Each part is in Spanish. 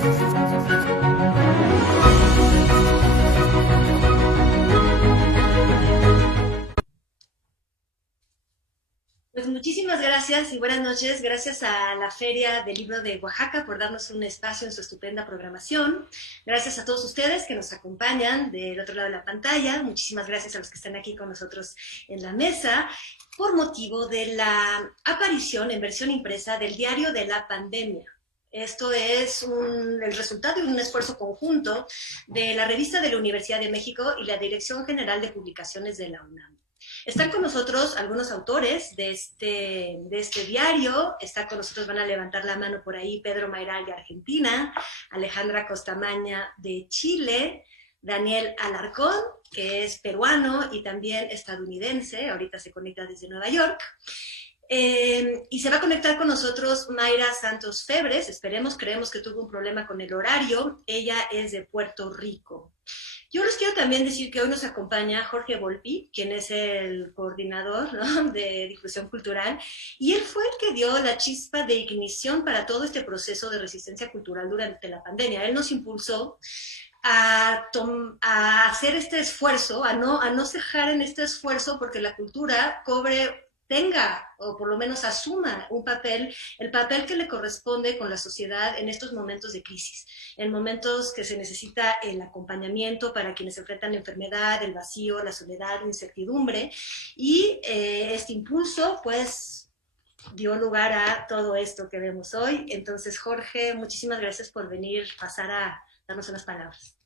Pues muchísimas gracias y buenas noches. Gracias a la Feria del Libro de Oaxaca por darnos un espacio en su estupenda programación. Gracias a todos ustedes que nos acompañan del otro lado de la pantalla. Muchísimas gracias a los que están aquí con nosotros en la mesa por motivo de la aparición en versión impresa del Diario de la Pandemia. Esto es el resultado de un esfuerzo conjunto de la Revista de la Universidad de México y la Dirección General de Publicaciones de la UNAM. Están con nosotros algunos autores de este diario. Está con nosotros, van a levantar la mano por ahí, Pedro Mayral de Argentina, Alejandra Costamaña de Chile, Daniel Alarcón, que es peruano y también estadounidense, ahorita se conecta desde Nueva York. Y se va a conectar con nosotros Mayra Santos Febres, creemos que tuvo un problema con el horario, ella es de Puerto Rico. Yo les quiero también decir que hoy nos acompaña Jorge Volpi, quien es el coordinador, ¿no?, de difusión cultural, y él fue el que dio la chispa de ignición para todo este proceso de resistencia cultural durante la pandemia. Él nos impulsó a hacer este esfuerzo, a no cejar en este esfuerzo porque la cultura tenga, o por lo menos asuma el papel que le corresponde con la sociedad en estos momentos de crisis, en momentos que se necesita el acompañamiento para quienes enfrentan la enfermedad, el vacío, la soledad, la incertidumbre, y este impulso, pues, dio lugar a todo esto que vemos hoy. Entonces, Jorge, muchísimas gracias por venir, pasar a darnos unas palabras.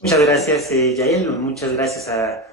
Muchas gracias, Yael, muchas gracias a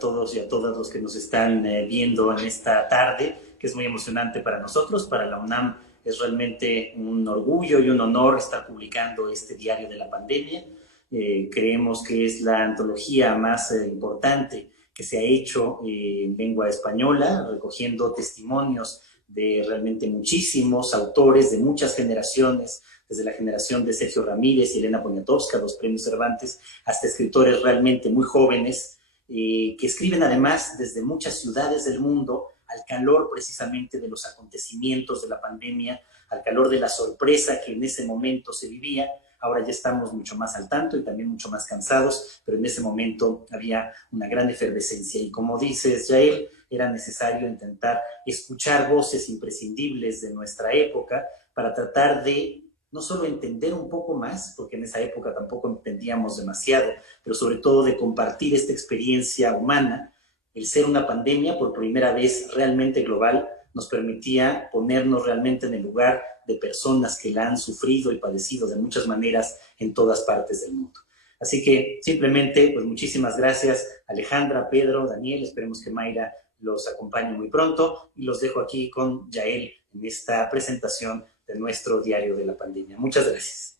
todos y a todas los que nos están viendo en esta tarde, que es muy emocionante para nosotros, para la UNAM. Es realmente un orgullo y un honor estar publicando este diario de la pandemia. Creemos que es la antología más importante que se ha hecho en lengua española, recogiendo testimonios de realmente muchísimos autores de muchas generaciones, desde la generación de Sergio Ramírez y Elena Poniatowska, los premios Cervantes, hasta escritores realmente muy jóvenes, que escriben además desde muchas ciudades del mundo al calor precisamente de los acontecimientos de la pandemia, al calor de la sorpresa que en ese momento se vivía. Ahora ya estamos mucho más al tanto y también mucho más cansados, pero en ese momento había una gran efervescencia. Y como dices, Yael, era necesario intentar escuchar voces imprescindibles de nuestra época para tratar de no solo entender un poco más, porque en esa época tampoco entendíamos demasiado, pero sobre todo de compartir esta experiencia humana. El ser una pandemia por primera vez realmente global nos permitía ponernos realmente en el lugar de personas que la han sufrido y padecido de muchas maneras en todas partes del mundo. Así que simplemente, pues muchísimas gracias, Alejandra, Pedro, Daniel. Esperemos que Mayra los acompañe muy pronto y los dejo aquí con Yael en esta presentación de nuestro diario de la pandemia. Muchas gracias.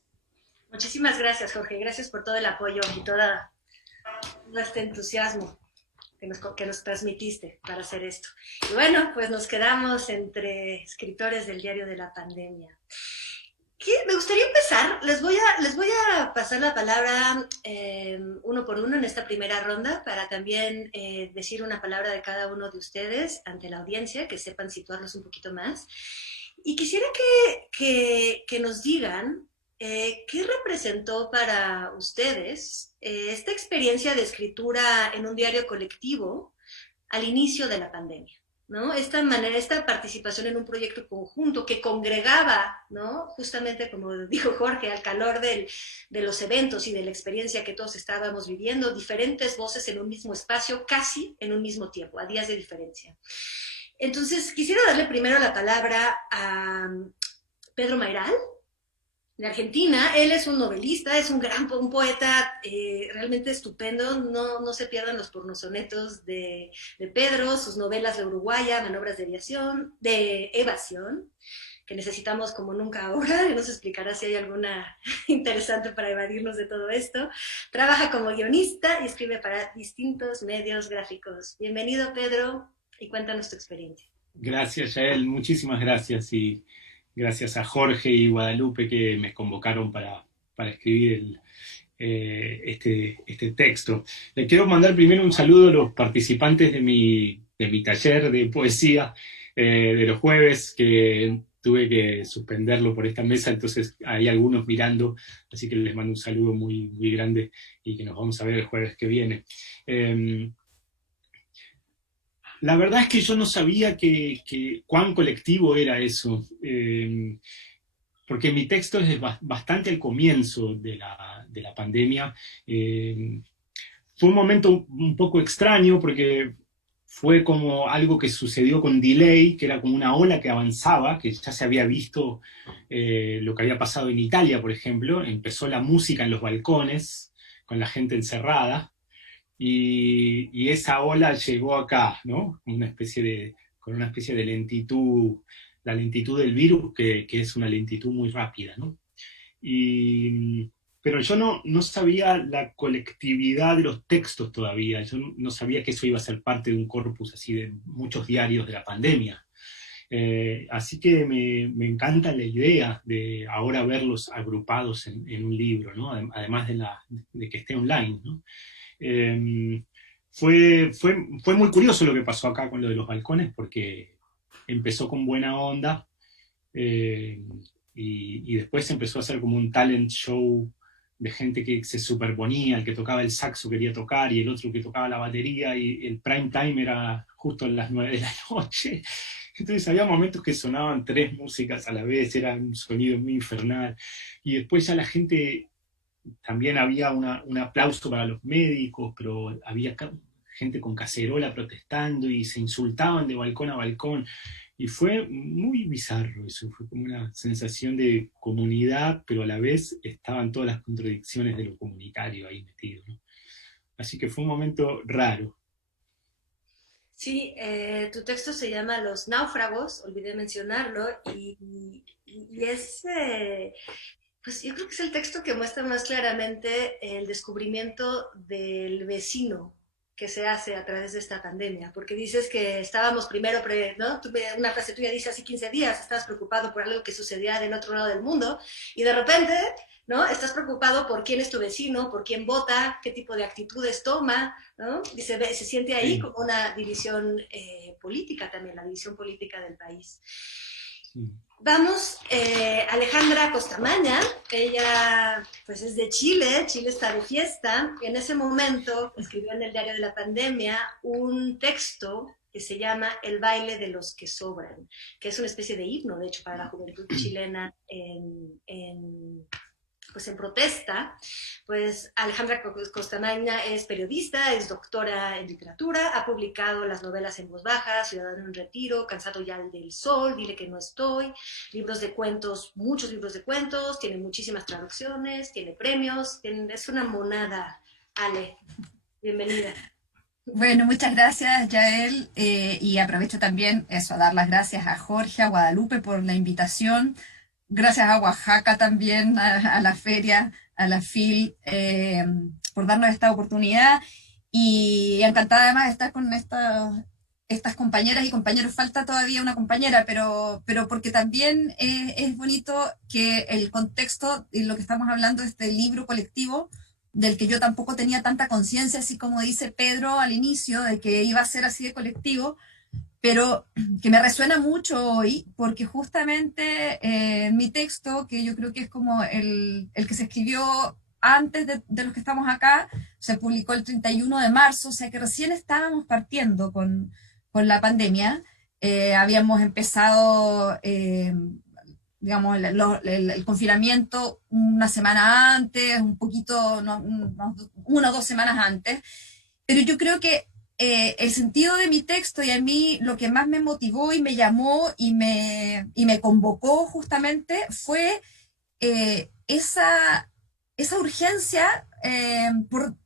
Muchísimas gracias, Jorge. Gracias por todo el apoyo y todo este entusiasmo que nos transmitiste para hacer esto. Y bueno, pues nos quedamos entre escritores del diario de la pandemia. Me gustaría empezar, les voy a pasar la palabra uno por uno en esta primera ronda para también decir una palabra de cada uno de ustedes ante la audiencia, que sepan situarlos un poquito más. Y quisiera que nos digan qué representó para ustedes esta experiencia de escritura en un diario colectivo al inicio de la pandemia, ¿no? Esta participación en un proyecto conjunto que congregaba, ¿no?, justamente como dijo Jorge, al calor de los eventos y de la experiencia que todos estábamos viviendo, diferentes voces en un mismo espacio, casi en un mismo tiempo, a días de diferencia. Entonces, quisiera darle primero la palabra a Pedro Mayral, de Argentina. Él es un novelista, es un poeta realmente estupendo. No se pierdan los pornosonetos de Pedro, sus novelas de Uruguaya, Maniobras de evasión, que necesitamos como nunca ahora. Él nos explicará si hay alguna interesante para evadirnos de todo esto. Trabaja como guionista y escribe para distintos medios gráficos. Bienvenido, Pedro, y cuéntanos tu experiencia. Gracias, Yael, muchísimas gracias, y gracias a Jorge y Guadalupe que me convocaron para escribir este texto. Le quiero mandar primero un saludo a los participantes de mi taller de poesía de los jueves, que tuve que suspenderlo por esta mesa, entonces hay algunos mirando, así que les mando un saludo muy, muy grande y que nos vamos a ver el jueves que viene. La verdad es que yo no sabía cuán colectivo era eso, porque mi texto es bastante al comienzo de la pandemia. Fue un momento un poco extraño porque fue como algo que sucedió con delay, que era como una ola que avanzaba, que ya se había visto lo que había pasado en Italia, por ejemplo. Empezó la música en los balcones, con la gente encerrada, y esa ola llegó acá, ¿no? Con una especie de lentitud, la lentitud del virus, que es una lentitud muy rápida, ¿no? Pero yo no sabía la colectividad de los textos todavía, yo no sabía que eso iba a ser parte de un corpus así de muchos diarios de la pandemia. Así que me encanta la idea de ahora verlos agrupados en un libro, ¿no? Además de que esté online, ¿no? Fue muy curioso lo que pasó acá con lo de los balcones, porque empezó con buena onda, eh, y después empezó a hacer como un talent show de gente que se superponía, el que tocaba el saxo quería tocar y el otro que tocaba la batería, y el prime time era justo a las 9 de la noche. Entonces había momentos que sonaban tres músicas a la vez, era un sonido muy infernal, y después ya la gente, también había un aplauso para los médicos, pero había gente con cacerola protestando y se insultaban de balcón a balcón. Y fue muy bizarro eso, fue como una sensación de comunidad, pero a la vez estaban todas las contradicciones de lo comunitario ahí metido, ¿no? Así que fue un momento raro. Sí, tu texto se llama Los náufragos, olvidé mencionarlo, y es, pues yo creo que es el texto que muestra más claramente el descubrimiento del vecino que se hace a través de esta pandemia, porque dices que estábamos primero, ¿no? Una frase tuya dice hace 15 días, estabas preocupado por algo que sucedía del otro lado del mundo, y de repente, ¿no? Estás preocupado por quién es tu vecino, por quién vota, qué tipo de actitudes toma, ¿no? Y se siente ahí Sí, como una división política también, la división política del país. sí. Vamos, Alejandra Costamaña, ella pues es de Chile, Chile está de fiesta, y en ese momento escribió en el Diario de la Pandemia un texto que se llama El baile de los que sobran, que es una especie de himno, de hecho, para la juventud chilena pues en protesta. Pues Alejandra Costamaña es periodista, es doctora en literatura, ha publicado las novelas En voz baja, Ciudadano en retiro, Cansado ya del sol, Dile que no estoy, libros de cuentos, muchos libros de cuentos, tiene muchísimas traducciones, tiene premios, es una monada. Ale, bienvenida. Bueno, muchas gracias, Yael, y aprovecho también eso, a dar las gracias a Jorge, a Guadalupe por la invitación, gracias a Oaxaca también, a la feria, a la FIL, por darnos esta oportunidad, y encantada además de estar con estas compañeras y compañeros. Falta todavía una compañera, pero porque también es bonito que el contexto y lo que estamos hablando de este libro colectivo, del que yo tampoco tenía tanta conciencia, así como dice Pedro al inicio, de que iba a ser así de colectivo, pero que me resuena mucho hoy, porque justamente mi texto, que yo creo que es como el que se escribió antes de los que estamos acá, se publicó el 31 de marzo, o sea que recién estábamos partiendo con la pandemia. Habíamos empezado, digamos, el confinamiento una semana antes, un poquito, no, una o dos semanas antes, pero yo creo que el sentido de mi texto y a mí lo que más me motivó y me llamó y me convocó justamente fue esa urgencia por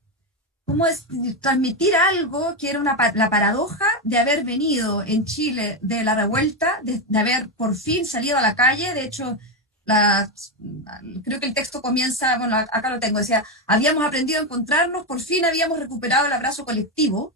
cómo es transmitir algo que era la paradoja de haber venido en Chile de la revuelta, de haber por fin salido a la calle. De hecho, creo que el texto comienza, bueno, acá lo tengo, decía, habíamos aprendido a encontrarnos, por fin habíamos recuperado el abrazo colectivo,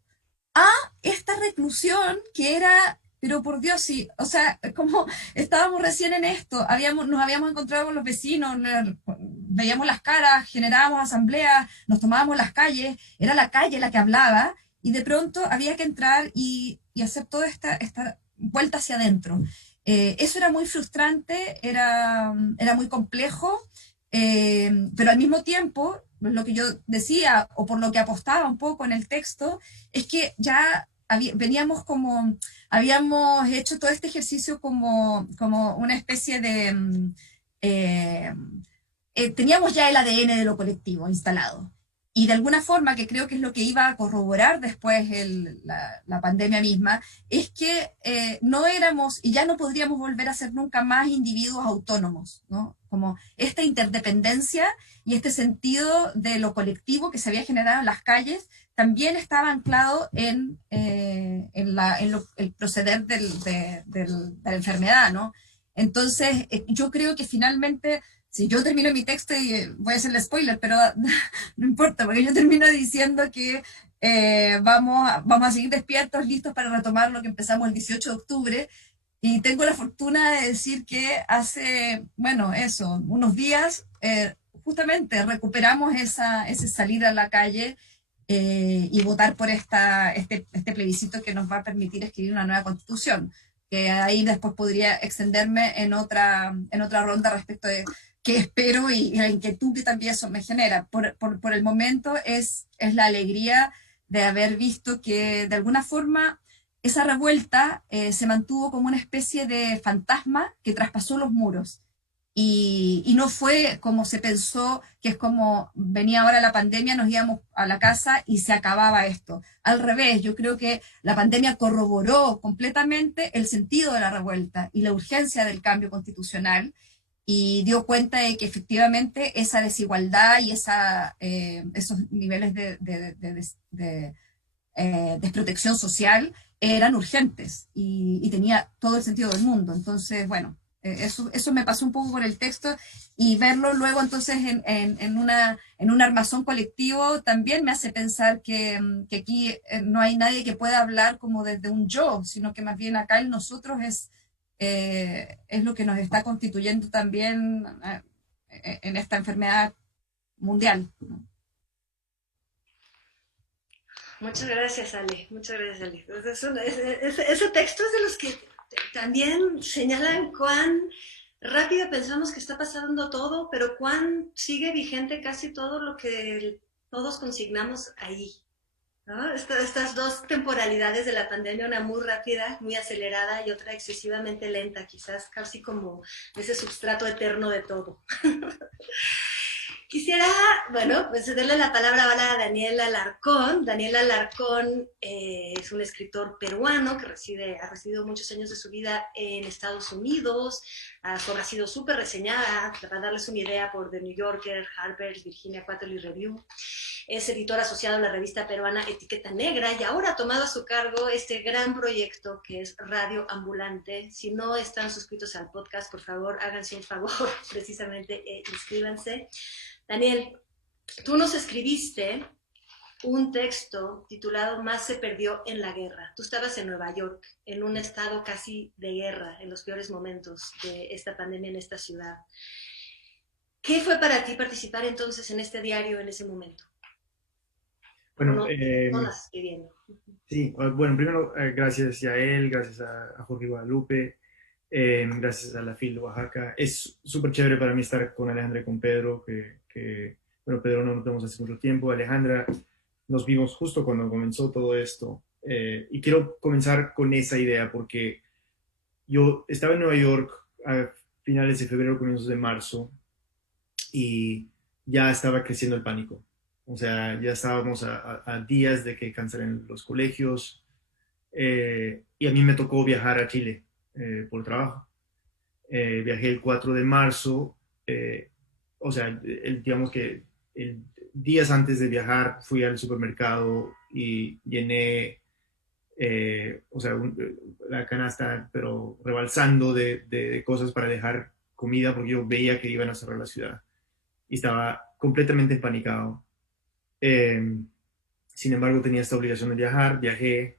a esta reclusión que era, pero por Dios, sí, o sea, como estábamos recién en esto, nos habíamos encontrado con los vecinos, veíamos las caras, generábamos asambleas, nos tomábamos las calles, era la calle la que hablaba, y de pronto había que entrar y hacer toda esta vuelta hacia adentro. Eso era muy frustrante, era muy complejo, pero al mismo tiempo, lo que yo decía, o por lo que apostaba un poco en el texto, es que ya veníamos como, habíamos hecho todo este ejercicio como una especie de... eh, teníamos ya el ADN de lo colectivo instalado. Y de alguna forma, que creo que es lo que iba a corroborar después la pandemia misma, es que no éramos y ya no podríamos volver a ser nunca más individuos autónomos, ¿no? Como esta interdependencia y este sentido de lo colectivo que se había generado en las calles también estaba anclado el proceder de la enfermedad, ¿no? Entonces, yo creo que finalmente si yo termino mi texto y voy a hacerle spoiler, pero no importa, porque yo termino diciendo que vamos a seguir despiertos, listos para retomar lo que empezamos el 18 de octubre. Y tengo la fortuna de decir que hace, bueno, eso, unos días, justamente recuperamos ese salir a la calle y votar por este plebiscito que nos va a permitir escribir una nueva constitución, que ahí después podría extenderme en otra ronda respecto de qué espero y la inquietud que también eso me genera. Por el momento es la alegría de haber visto que de alguna forma esa revuelta se mantuvo como una especie de fantasma que traspasó los muros. Y no fue como se pensó, que es como venía ahora la pandemia, nos íbamos a la casa y se acababa esto. Al revés, yo creo que la pandemia corroboró completamente el sentido de la revuelta y la urgencia del cambio constitucional y dio cuenta de que efectivamente esa desigualdad y esos niveles de desprotección social eran urgentes y tenía todo el sentido del mundo. Entonces, bueno, eso me pasó un poco con el texto y verlo luego entonces en un armazón colectivo también me hace pensar que aquí no hay nadie que pueda hablar como desde un yo, sino que más bien acá el nosotros es lo que nos está constituyendo también en esta enfermedad mundial, ¿no? Muchas gracias, Ale. Muchas gracias, Ale. Ese texto es de los que también señalan cuán rápido pensamos que está pasando todo, pero cuán sigue vigente casi todo lo que todos consignamos ahí, ¿no? Estas dos temporalidades de la pandemia, una muy rápida, muy acelerada y otra excesivamente lenta, quizás casi como ese substrato eterno de todo. Quisiera, bueno, pues darle la palabra ahora a Daniel Alarcón. Daniel Alarcón es un escritor peruano que ha residido muchos años de su vida en Estados Unidos. Su obra ha sido súper reseñada, para darles una idea, por The New Yorker, Harper's, Virginia Quarterly Review. Es editor asociado a la revista peruana Etiqueta Negra y ahora ha tomado a su cargo este gran proyecto que es Radio Ambulante. Si no están suscritos al podcast, por favor, háganse un favor, precisamente inscríbanse. Daniel, tú nos escribiste un texto titulado Más se perdió en la guerra. Tú estabas en Nueva York, en un estado casi de guerra, en los peores momentos de esta pandemia en esta ciudad. ¿Qué fue para ti participar entonces en este diario en ese momento? Bueno, no estás escribiendo. Sí, bueno, primero gracias a él, gracias a Jorge Guadalupe, gracias a la FIL de Oaxaca. Es súper chévere para mí estar con Alejandra y con Pedro, bueno, Pedro no nos vemos hace mucho tiempo, Alejandra nos vimos justo cuando comenzó todo esto. Y quiero comenzar con esa idea porque yo estaba en Nueva York a finales de febrero, comienzos de marzo, y ya estaba creciendo el pánico. O sea, ya estábamos a días de que cancelen los colegios, y a mí me tocó viajar a Chile por trabajo. Viajé el 4 de marzo, o sea, digamos que días antes de viajar fui al supermercado y llené, o sea, la canasta, pero rebalsando de cosas para dejar comida porque yo veía que iban a cerrar la ciudad y estaba completamente empanicado. Sin embargo, tenía esta obligación de viajar, viajé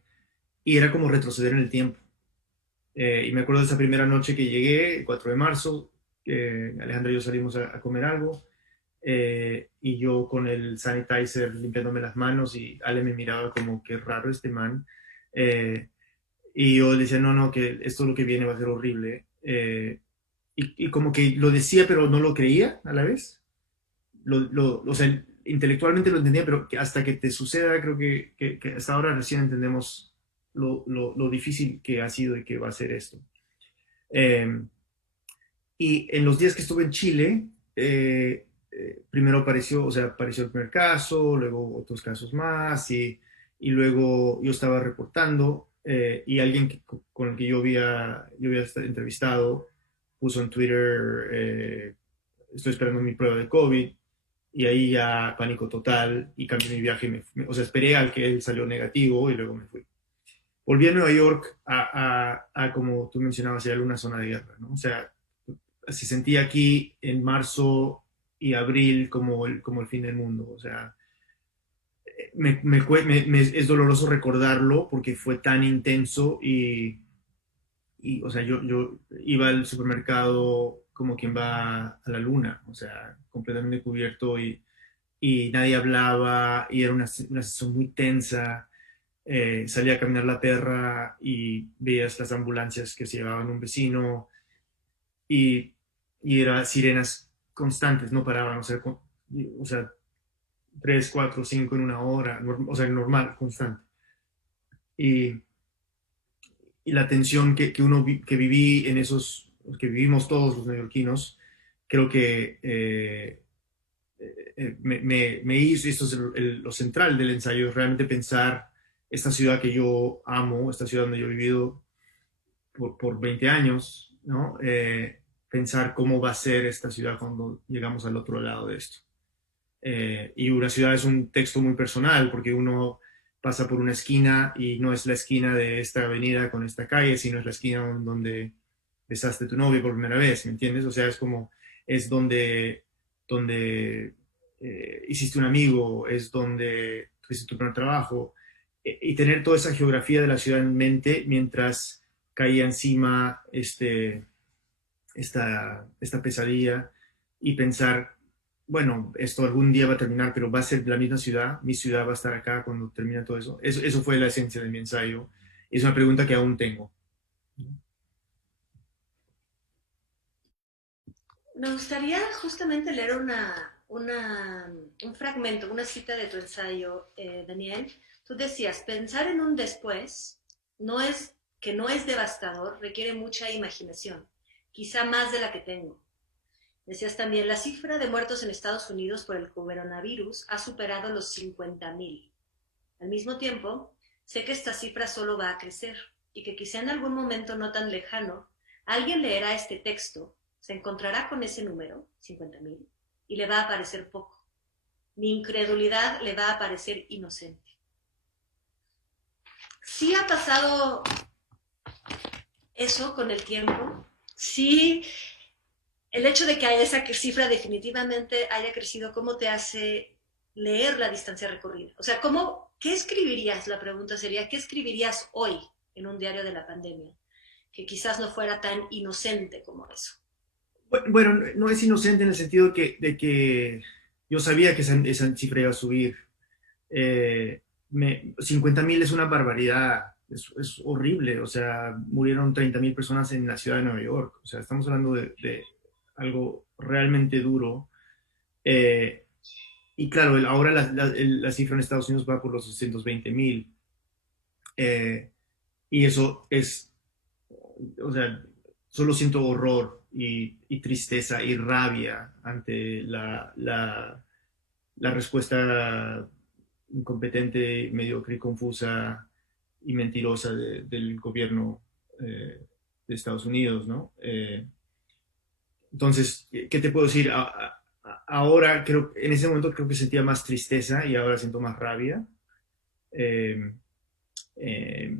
y era como retroceder en el tiempo. Y me acuerdo de esa primera noche que llegué, el 4 de marzo, Alejandra y yo salimos a comer algo, y yo con el sanitizer limpiándome las manos y Ale me miraba como qué raro este man. Y yo decía, no, no, que esto lo que viene va a ser horrible. Y como que lo decía, pero no lo creía a la vez. O sea, intelectualmente lo entendía, pero que hasta que te suceda, creo que hasta ahora recién entendemos lo difícil que ha sido y que va a ser esto. Eh, y en los días que estuve en Chile, primero apareció, o sea, apareció el primer caso, luego otros casos más, y luego yo estaba reportando, y alguien con el que yo había entrevistado puso en Twitter, estoy esperando mi prueba de COVID, y ahí ya pánico total, y cambié mi viaje, o sea, esperé al que él salió negativo y luego me fui. Volví a Nueva York como tú mencionabas, era una zona de guerra, ¿no? O sea, se sentía aquí en marzo y abril como el fin del mundo. O sea, es doloroso recordarlo porque fue tan intenso o sea, yo iba al supermercado como quien va a la luna, o sea, completamente cubierto y nadie hablaba y era una sesión muy tensa. Salía a caminar la perra y veías las ambulancias que se llevaban un vecino y, y eran sirenas constantes, no paraban, o sea 3, 4, 5 en una hora, o sea, normal, constante. Y, y la tensión que viví en esos, que vivimos todos los neoyorquinos, creo que me hizo, esto es lo central del ensayo, es realmente pensar esta ciudad que yo amo, esta ciudad donde yo he vivido por 20 años, ¿no? Pensar cómo va a ser esta ciudad cuando llegamos al otro lado de esto. Y una ciudad es un texto muy personal porque uno pasa por una esquina y no es la esquina de esta avenida con esta calle, sino es la esquina donde besaste a tu novia por primera vez, ¿me entiendes? O sea, es donde hiciste un amigo, es donde tuviste tu primer trabajo, y tener toda esa geografía de la ciudad en mente mientras caía encima esta pesadilla y pensar, bueno, esto algún día va a terminar, pero va a ser la misma ciudad, mi ciudad va a estar acá cuando termine todo eso. Eso fue la esencia de mi ensayo. Es una pregunta que aún tengo. Me gustaría justamente leer un fragmento, una cita de tu ensayo, Daniel. Tú decías, pensar en un después que no es devastador, requiere mucha imaginación, quizá más de la que tengo. Decías también, la cifra de muertos en Estados Unidos por el coronavirus ha superado los 50,000. Al mismo tiempo, sé que esta cifra solo va a crecer y que quizá en algún momento no tan lejano, alguien leerá este texto, se encontrará con ese número, 50,000, y le va a parecer poco. Mi incredulidad le va a parecer inocente. Sí ha pasado eso con el tiempo. Sí, el hecho de que esa cifra definitivamente haya crecido, ¿cómo te hace leer la distancia recorrida? O sea, ¿qué escribirías? La pregunta sería, ¿qué escribirías hoy en un diario de la pandemia? Que quizás no fuera tan inocente como eso. Bueno, no es inocente en el sentido de que yo sabía que esa cifra iba a subir. 50,000 es una barbaridad, es horrible. O sea, murieron 30,000 personas en la ciudad de Nueva York. O sea, estamos hablando de algo realmente duro. Eh, y claro, ahora la cifra en Estados Unidos va por los 220,000. Y eso o sea, solo siento horror y tristeza y rabia ante la respuesta incompetente, mediocre y confusa y mentirosa del gobierno de Estados Unidos, ¿no? Entonces, ¿qué te puedo decir? Ahora, en ese momento creo que sentía más tristeza y ahora siento más rabia. Eh, eh,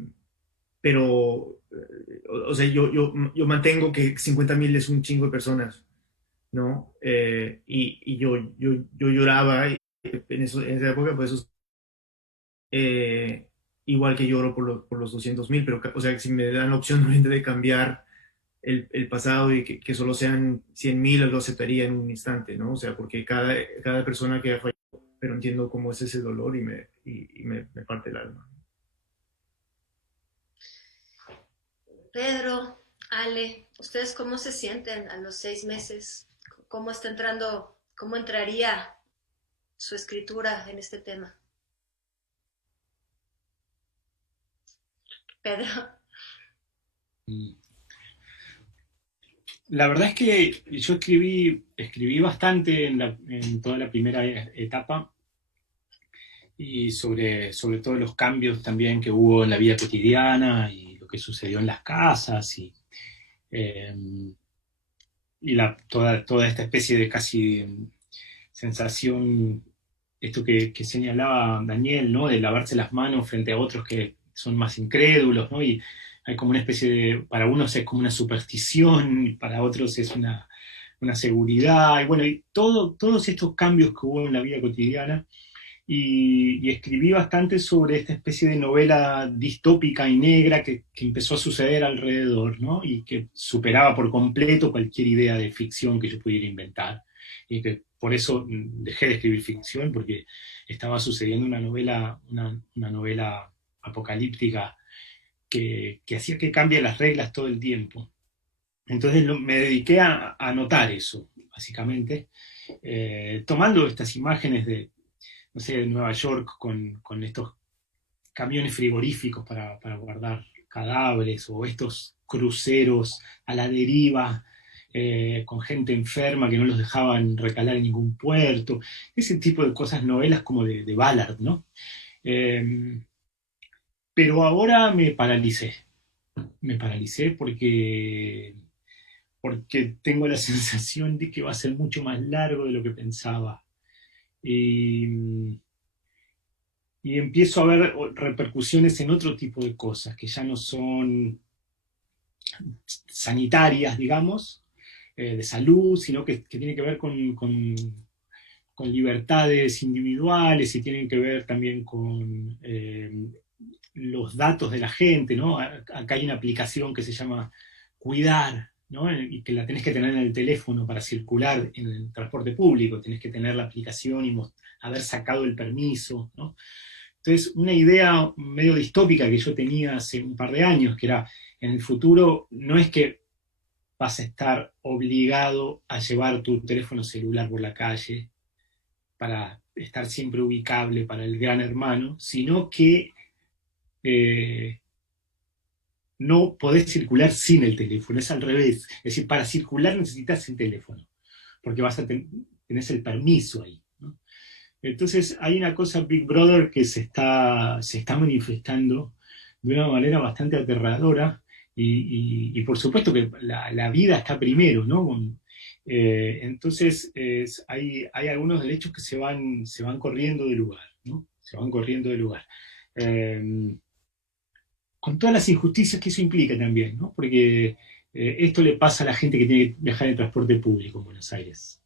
pero, o sea, yo mantengo que 50,000 es un chingo de personas, ¿no? Y yo lloraba en esa época, pues eso, igual que lloro por los 200,000, pero, o sea, si me dan la opción realmente de cambiar el pasado y que solo sean 100,000, lo aceptaría en un instante, ¿no? O sea, porque cada persona que ha fallado, pero entiendo cómo es ese dolor y me parte el alma. Pedro, Ale, ¿ustedes cómo se sienten a los 6 meses? ¿Cómo está entrando, cómo entraría su escritura en este tema? Pedro. La verdad es que yo escribí bastante en toda la primera etapa, y sobre todo los cambios también que hubo en la vida cotidiana y lo que sucedió en las casas eh, toda esta especie de casi sensación, esto que señalaba Daniel, ¿no? De lavarse las manos frente a otros que son más incrédulos, ¿no? Y hay como una especie de, para unos es como una superstición, y para otros es una seguridad, y bueno, y todos estos cambios que hubo en la vida cotidiana, y escribí bastante sobre esta especie de novela distópica y negra que empezó a suceder alrededor, ¿no? Y que superaba por completo cualquier idea de ficción que yo pudiera inventar. Y que por eso dejé de escribir ficción, porque estaba sucediendo una novela apocalíptica que hacía que cambie las reglas todo el tiempo. Entonces me dediqué a anotar eso, básicamente, tomando estas imágenes de, no sé, de Nueva York con estos camiones frigoríficos para guardar cadáveres, o estos cruceros a la deriva, con gente enferma que no los dejaban recalar en ningún puerto, ese tipo de cosas, novelas como de Ballard, ¿no? Pero ahora me paralicé porque tengo la sensación de que va a ser mucho más largo de lo que pensaba. Y, y empiezo a ver repercusiones en otro tipo de cosas, que ya no son sanitarias, digamos, de salud, sino que tienen que ver con libertades individuales, y tienen que ver también con los datos de la gente, ¿no? Acá hay una aplicación que se llama Cuidar, ¿no? Y que la tenés que tener en el teléfono para circular en el transporte público, tenés que tener la aplicación y haber sacado el permiso, ¿no? Entonces, una idea medio distópica que yo tenía hace un par de años, que era, en el futuro no es que vas a estar obligado a llevar tu teléfono celular por la calle para estar siempre ubicable para el gran hermano, sino que no podés circular sin el teléfono, es al revés. Es decir, para circular necesitas el teléfono, porque tenés el permiso ahí, ¿no? Entonces hay una cosa Big Brother que se está manifestando de una manera bastante aterradora, y por supuesto que la vida está primero, ¿no? Entonces hay algunos derechos que se van corriendo de lugar, ¿no? Se van corriendo de lugar. Con todas las injusticias que eso implica también, ¿no? Porque esto le pasa a la gente que tiene que viajar en transporte público en Buenos Aires.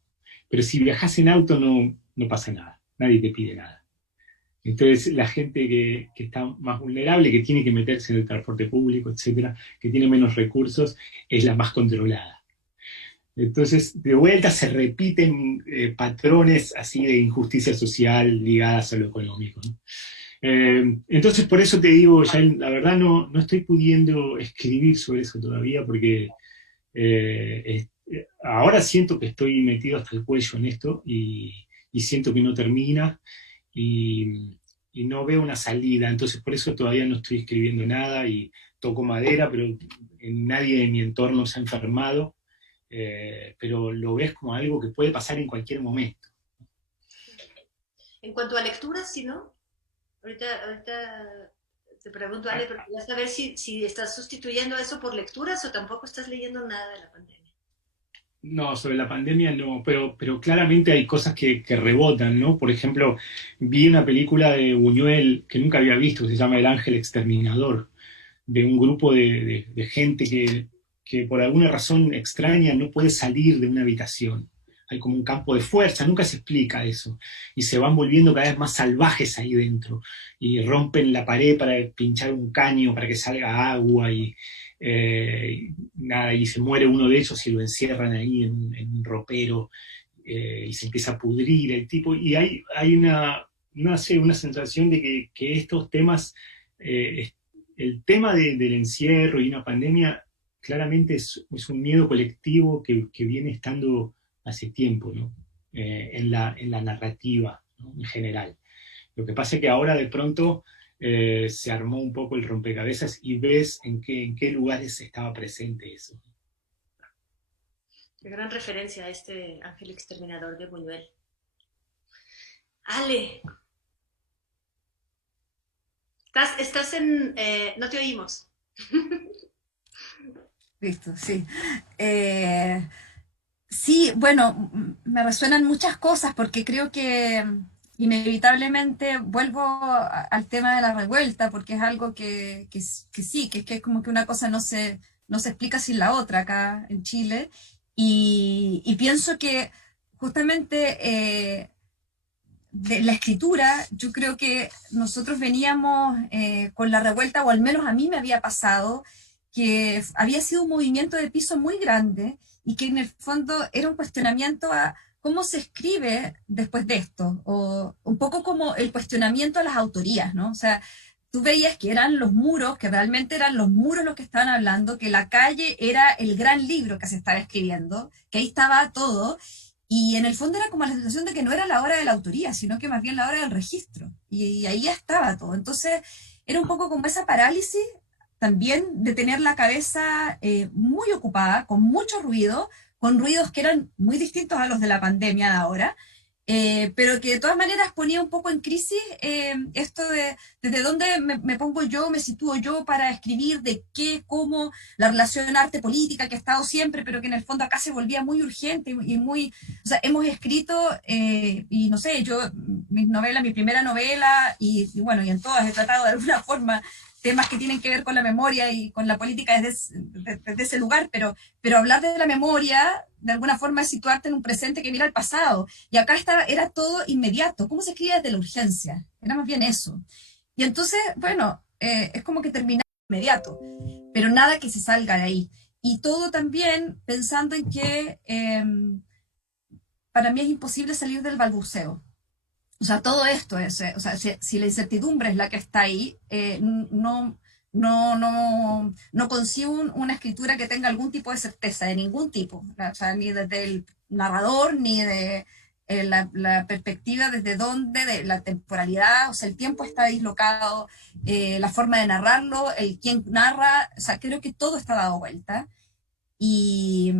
Pero si viajas en auto no pasa nada, nadie te pide nada. Entonces la gente que está más vulnerable, que tiene que meterse en el transporte público, etcétera, que tiene menos recursos, es la más controlada. Entonces, de vuelta se repiten patrones así de injusticia social ligadas a lo económico, ¿no? Entonces, por eso te digo, ya la verdad no estoy pudiendo escribir sobre eso todavía, porque ahora siento que estoy metido hasta el cuello en esto, y siento que no termina, y no veo una salida. Entonces, por eso todavía no estoy escribiendo nada, y toco madera, pero nadie en mi entorno se ha enfermado, pero lo ves como algo que puede pasar en cualquier momento. En cuanto a lecturas, ¿sí, no? Ahorita te pregunto, Ale, pero quería saber si estás sustituyendo eso por lecturas o tampoco estás leyendo nada de la pandemia. No, sobre la pandemia no, pero claramente hay cosas que rebotan, ¿no? Por ejemplo, vi una película de Buñuel que nunca había visto, que se llama El Ángel Exterminador, de un grupo de gente que por alguna razón extraña no puede salir de una habitación. Hay como un campo de fuerza, nunca se explica eso, y se van volviendo cada vez más salvajes ahí dentro, y rompen la pared para pinchar un caño para que salga agua, y nada, y se muere uno de ellos y lo encierran ahí en un ropero, y se empieza a pudrir el tipo, y hay una sensación de que estos temas el tema del encierro y una pandemia claramente es un miedo colectivo que viene estando hace tiempo, ¿no? En la narrativa, ¿no? En general. Lo que pasa es que ahora de pronto se armó un poco el rompecabezas y ves en qué lugares estaba presente eso. Qué gran referencia a este Ángel Exterminador de Buñuel. Ale, estás en... no te oímos. Listo, sí. Sí, bueno, me resuenan muchas cosas porque creo que inevitablemente vuelvo al tema de la revuelta porque es algo que sí, que es como que una cosa no se explica sin la otra acá en Chile. Y pienso que justamente de la escritura, yo creo que nosotros veníamos con la revuelta, o al menos a mí me había pasado, que había sido un movimiento de piso muy grande y que en el fondo era un cuestionamiento a cómo se escribe después de esto, o un poco como el cuestionamiento a las autorías, ¿no? O sea, tú veías que eran los muros, que realmente eran los muros los que estaban hablando, que la calle era el gran libro que se estaba escribiendo, que ahí estaba todo, y en el fondo era como la sensación de que no era la hora de la autoría, sino que más bien la hora del registro. Y ahí ya estaba todo. Entonces, era un poco como esa parálisis también de tener la cabeza muy ocupada, con mucho ruido, con ruidos que eran muy distintos a los de la pandemia de ahora, pero que de todas maneras ponía un poco en crisis esto de desde dónde me pongo yo, me sitúo yo para escribir, de qué, cómo, la relación arte-política que ha estado siempre, pero que en el fondo acá se volvía muy urgente y muy, o sea, hemos escrito, y no sé, yo, mis novelas, mi primera novela, y bueno, y en todas he tratado de alguna forma temas que tienen que ver con la memoria y con la política desde ese lugar, pero hablar de la memoria, de alguna forma, es situarte en un presente que mira al pasado. Y acá era todo inmediato. ¿Cómo se escribe desde la urgencia? Era más bien eso. Y entonces, bueno, es como que termina inmediato, pero nada que se salga de ahí. Y todo también pensando en que para mí es imposible salir del balbuceo. O sea, todo esto es, o sea, si la incertidumbre es la que está ahí, no consigo una escritura que tenga algún tipo de certeza, de ningún tipo, o sea, ni desde el narrador, ni de la perspectiva desde dónde, de la temporalidad, o sea, el tiempo está dislocado, la forma de narrarlo, el quién narra, o sea, creo que todo está dado vuelta. Y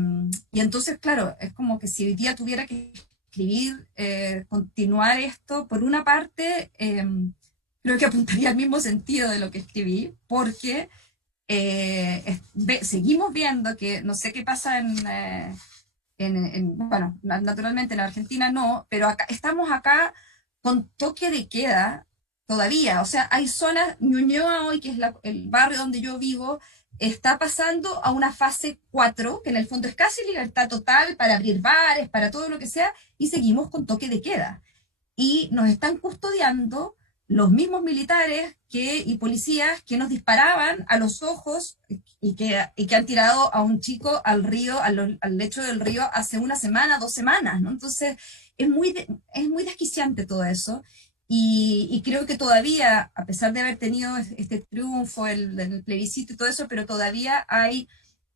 entonces, claro, es como que si hoy día tuviera que escribir, continuar esto, por una parte, creo que apuntaría al mismo sentido de lo que escribí, porque seguimos viendo que no sé qué pasa bueno, naturalmente en Argentina no, pero estamos acá con toque de queda todavía. O sea, hay zonas, Ñuñoa hoy, que es el barrio donde yo vivo, está pasando a una fase 4, que en el fondo es casi libertad total para abrir bares, para todo lo que sea, y seguimos con toque de queda. Y nos están custodiando los mismos militares y policías que nos disparaban a los ojos y que han tirado a un chico al río, al lecho del río hace una semana, 2 semanas, ¿no? Entonces, es muy desquiciante todo eso. Y creo que todavía, a pesar de haber tenido este triunfo, el plebiscito y todo eso, pero todavía hay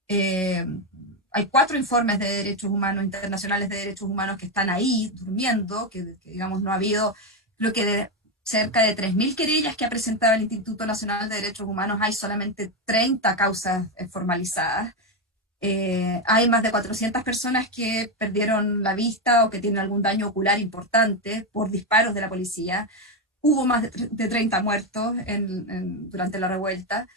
4 informes de derechos humanos, internacionales de derechos humanos, que están ahí durmiendo, que digamos no ha habido, creo que cerca de 3.000 querellas que ha presentado el Instituto Nacional de Derechos Humanos, hay solamente 30 causas formalizadas. Hay más de 400 personas que perdieron la vista o que tienen algún daño ocular importante por disparos de la policía. Hubo más de 30 muertos durante la revuelta.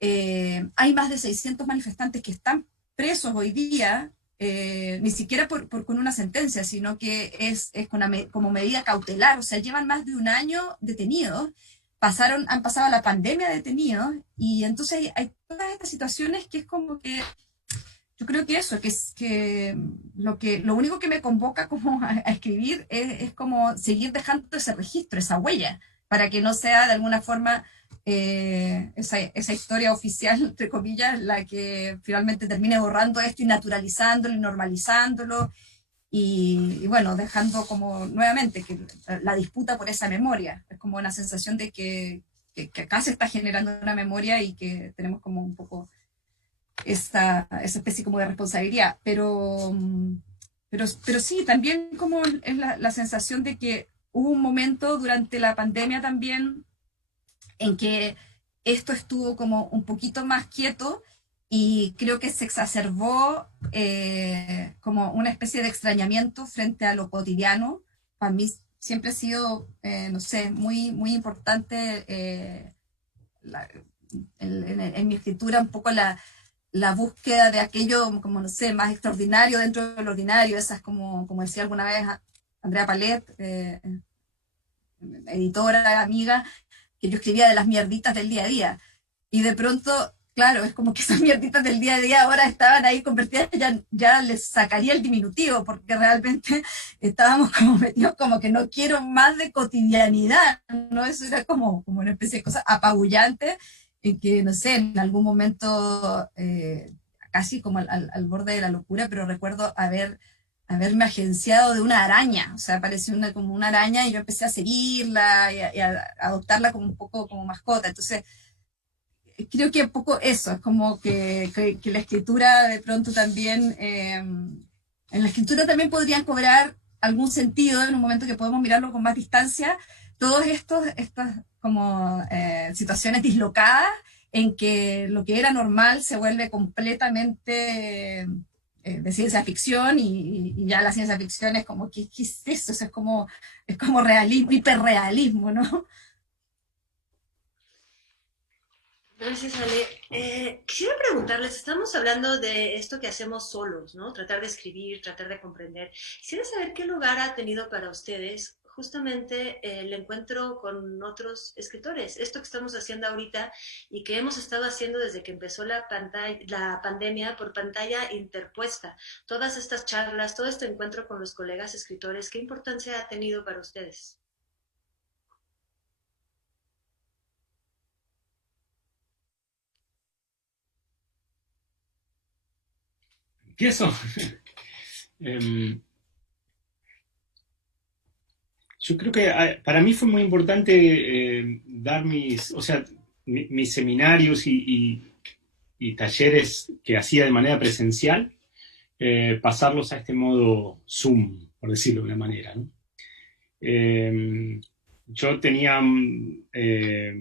Hay más de 600 manifestantes que están presos hoy día, ni siquiera con una sentencia, sino que es como medida cautelar. O sea, llevan más de un año detenidos, han pasado la pandemia detenidos, y entonces hay todas estas situaciones que es como que yo creo que eso, lo único que me convoca como a escribir es como seguir dejando ese registro, esa huella, para que no sea de alguna forma esa historia oficial, entre comillas, la que finalmente termine borrando esto y naturalizándolo y normalizándolo, y bueno, dejando como nuevamente que la disputa por esa memoria, es como una sensación de que que acá se está generando una memoria y que tenemos como un poco esa especie como de responsabilidad. Pero sí, también como es la sensación de que hubo un momento durante la pandemia también en que esto estuvo como un poquito más quieto y creo que se exacerbó como una especie de extrañamiento frente a lo cotidiano. Para mí siempre ha sido, no sé, muy, muy importante la, en mi escritura un poco la búsqueda de aquello, como no sé, más extraordinario dentro del ordinario, esas como decía alguna vez Andrea Palet, editora, amiga, que yo escribía de las mierditas del día a día. Y de pronto, claro, es como que esas mierditas del día a día ahora estaban ahí convertidas, ya les sacaría el diminutivo, porque realmente estábamos como metidos como que no quiero más de cotidianidad, ¿no? Eso era como una especie de cosa apabullante, en que, no sé, en algún momento, casi como al borde de la locura, pero recuerdo haberme agenciado de una araña, o sea, apareció como una araña y yo empecé a seguirla y a adoptarla como un poco como mascota. Entonces, creo que un poco eso, es como que la escritura de pronto también, en la escritura también podrían cobrar algún sentido en un momento que podemos mirarlo con más distancia, todos estas como situaciones dislocadas en que lo que era normal se vuelve completamente de ciencia ficción y ya la ciencia ficción es como, ¿qué es eso? Eso es como realismo, hiperrealismo, ¿no? Gracias, Ale. Quisiera preguntarles, estamos hablando de esto que hacemos solos, ¿no? Tratar de escribir, tratar de comprender. Quisiera saber qué lugar ha tenido para ustedes justamente el encuentro con otros escritores. Esto que estamos haciendo ahorita y que hemos estado haciendo desde que empezó la pandemia por pantalla interpuesta. Todas estas charlas, todo este encuentro con los colegas escritores, ¿qué importancia ha tenido para ustedes? Empiezo. Yo creo que para mí fue muy importante dar mis seminarios y talleres que hacía de manera presencial, pasarlos a este modo Zoom, por decirlo de una manera, ¿no? Yo tenía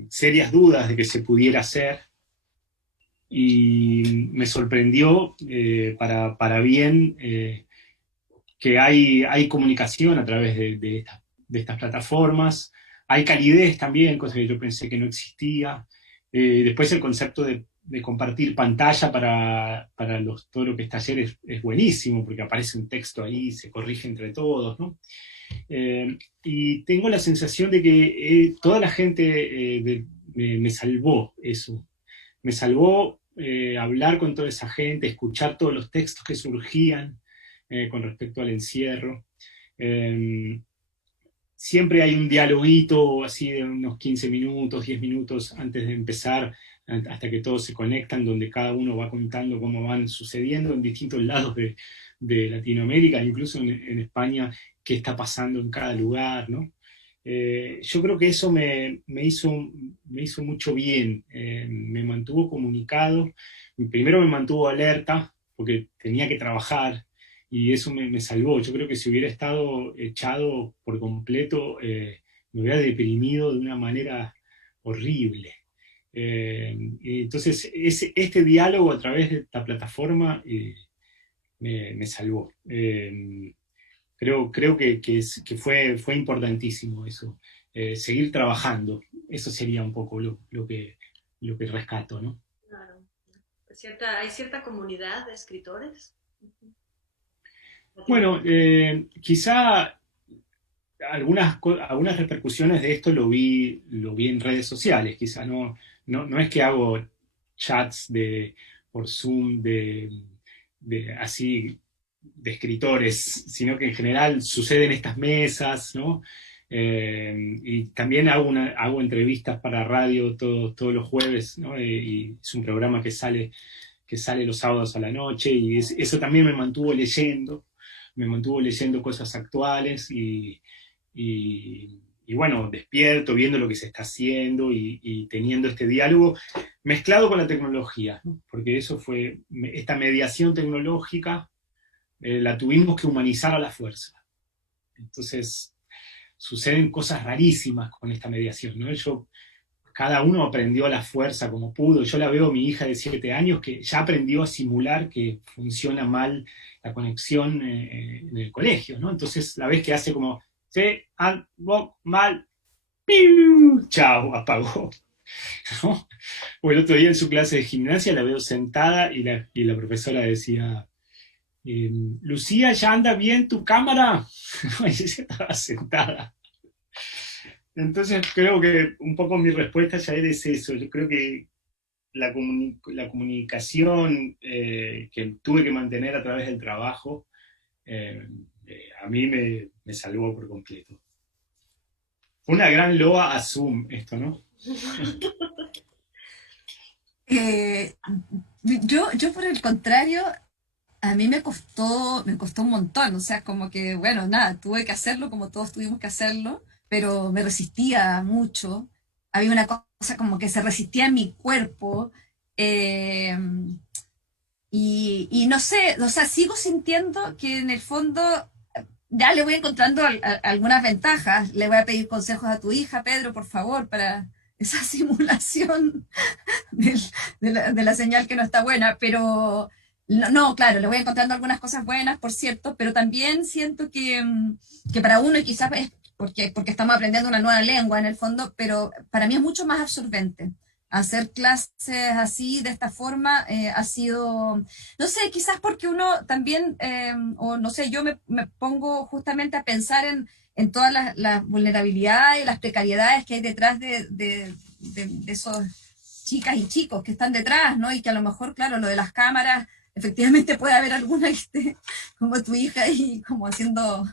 serias dudas de que se pudiera hacer y me sorprendió para bien que hay comunicación a través de estas plataformas, hay calidez también, cosa que yo pensé que no existía. Después el concepto de compartir pantalla para todo lo que es taller es buenísimo, porque aparece un texto ahí, se corrige entre todos, ¿no? Y tengo la sensación de que toda la gente me salvó eso. Me salvó hablar con toda esa gente, escuchar todos los textos que surgían con respecto al encierro. Siempre hay un dialoguito así de unos 15 minutos, 10 minutos antes de empezar, hasta que todos se conectan, donde cada uno va contando cómo van sucediendo en distintos lados de Latinoamérica, incluso en España, qué está pasando en cada lugar, ¿no? Yo creo que eso me hizo mucho bien, me mantuvo comunicado, primero me mantuvo alerta, porque tenía que trabajar, y eso me salvó. Yo creo que si hubiera estado echado por completo, me hubiera deprimido de una manera horrible. Entonces, este diálogo a través de esta plataforma me salvó. Creo que fue importantísimo eso, seguir trabajando. Eso sería un poco lo que rescato, ¿no? Claro. ¿Hay cierta comunidad de escritores? Bueno, quizá algunas repercusiones de esto lo vi en redes sociales, quizá no es que hago chats por Zoom así de escritores, sino que en general suceden estas mesas, ¿no? Y también hago entrevistas para radio todos los jueves, ¿no? Y es un programa que sale los sábados a la noche, y eso también me mantuvo leyendo cosas actuales y y bueno, despierto, viendo lo que se está haciendo y teniendo este diálogo mezclado con la tecnología, ¿no? Porque eso fue, esta mediación tecnológica la tuvimos que humanizar a la fuerza. Entonces suceden cosas rarísimas con esta mediación, ¿no? Cada uno aprendió a la fuerza como pudo. Yo la veo a mi hija de 7 años que ya aprendió a simular que funciona mal la conexión en el colegio, ¿no? Entonces la ves que hace como, se, mal, ¡piu! Chao, apagó. ¿No? O el otro día en su clase de gimnasia la veo sentada y la profesora decía, Lucía, ¿ya anda bien tu cámara? Y ella estaba sentada. Entonces creo que un poco mi respuesta ya es eso. Yo creo que la comunicación que tuve que mantener a través del trabajo a mí me salvó por completo. Una gran loa a Zoom esto, ¿no? Yo por el contrario, a mí me costó un montón, o sea, como que, bueno, nada, tuve que hacerlo como todos tuvimos que hacerlo, pero me resistía mucho. Había una cosa como que se resistía en mi cuerpo, eh, y no sé, o sea, sigo sintiendo que en el fondo ya le voy encontrando algunas ventajas. Le voy a pedir consejos a tu hija, Pedro, por favor, para esa simulación del- de la señal que no está buena, pero no, no, claro, le voy encontrando algunas cosas buenas, por cierto, pero también siento que para uno, y quizás es porque estamos aprendiendo una nueva lengua en el fondo, pero para mí es mucho más absorbente. Hacer clases así, de esta forma, ha sido, no sé, quizás porque uno también, o no sé, yo me pongo justamente a pensar en todas las vulnerabilidades y las precariedades que hay detrás de esos chicas y chicos que están detrás, ¿no? Y que a lo mejor, claro, lo de las cámaras, efectivamente puede haber alguna que esté como tu hija y como haciendo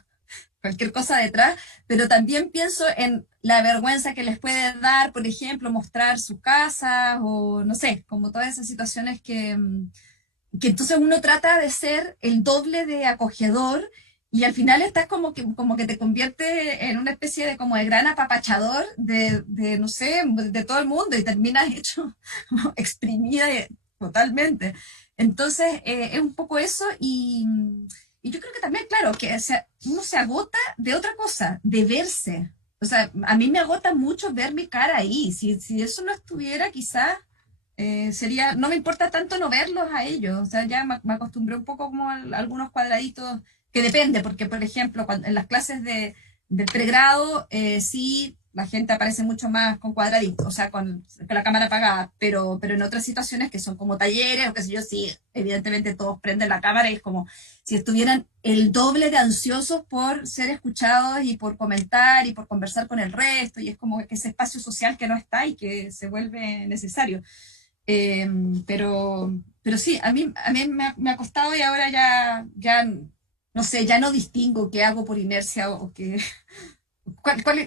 cualquier cosa detrás, pero también pienso en la vergüenza que les puede dar, por ejemplo, mostrar su casa o no sé, como todas esas situaciones que entonces uno trata de ser el doble de acogedor y al final estás como que te convierte en una especie de como de gran apapachador no sé, de todo el mundo y terminas hecho exprimida totalmente. Entonces, es un poco eso y yo creo que también, claro, que uno se agota de otra cosa, de verse. O sea, a mí me agota mucho ver mi cara ahí. Si eso no estuviera, quizás sería, no me importa tanto no verlos a ellos, o sea, ya me acostumbré un poco como a algunos cuadraditos, que depende, porque por ejemplo, en las clases de pregrado, sí, la gente aparece mucho más con cuadraditos, o sea, con la cámara apagada, pero en otras situaciones que son como talleres, o qué sé yo, sí, evidentemente todos prenden la cámara y es como si estuvieran el doble de ansiosos por ser escuchados y por comentar y por conversar con el resto, y es como que ese espacio social que no está y que se vuelve necesario. Eh, pero sí, a mí me ha costado y ahora ya, no sé, ya no distingo qué hago por inercia o qué,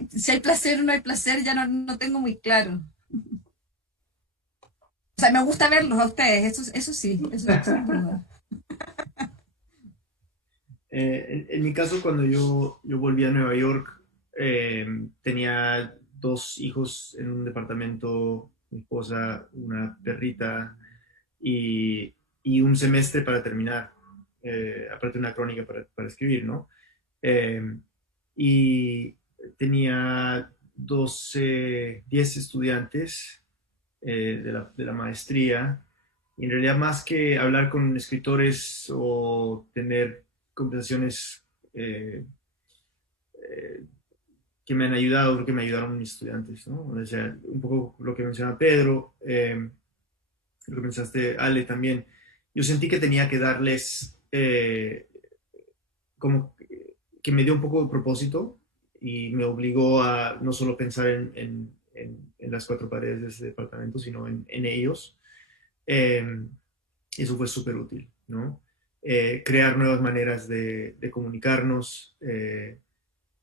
si hay placer o no hay placer, ya no tengo muy claro. O sea, me gusta verlos a ustedes, eso sí, eso sin duda. En mi caso, cuando yo volví a Nueva York, tenía 2 hijos en un departamento, mi esposa, una perrita y un semestre para terminar, aparte una crónica para escribir, ¿no? Eh, y tenía 10 estudiantes de la maestría. Y en realidad, más que hablar con escritores o tener conversaciones eh, eh, que me han ayudado, creo que me ayudaron mis estudiantes, ¿no? O sea, un poco lo que mencionaba Pedro, lo que pensaste, Ale, también. Yo sentí que tenía que darles como que me dio un poco de propósito y me obligó a no solo pensar en las 4 paredes de ese departamento, sino en ellos. Eh, Eso fue súper útil, ¿no? Crear nuevas maneras de comunicarnos.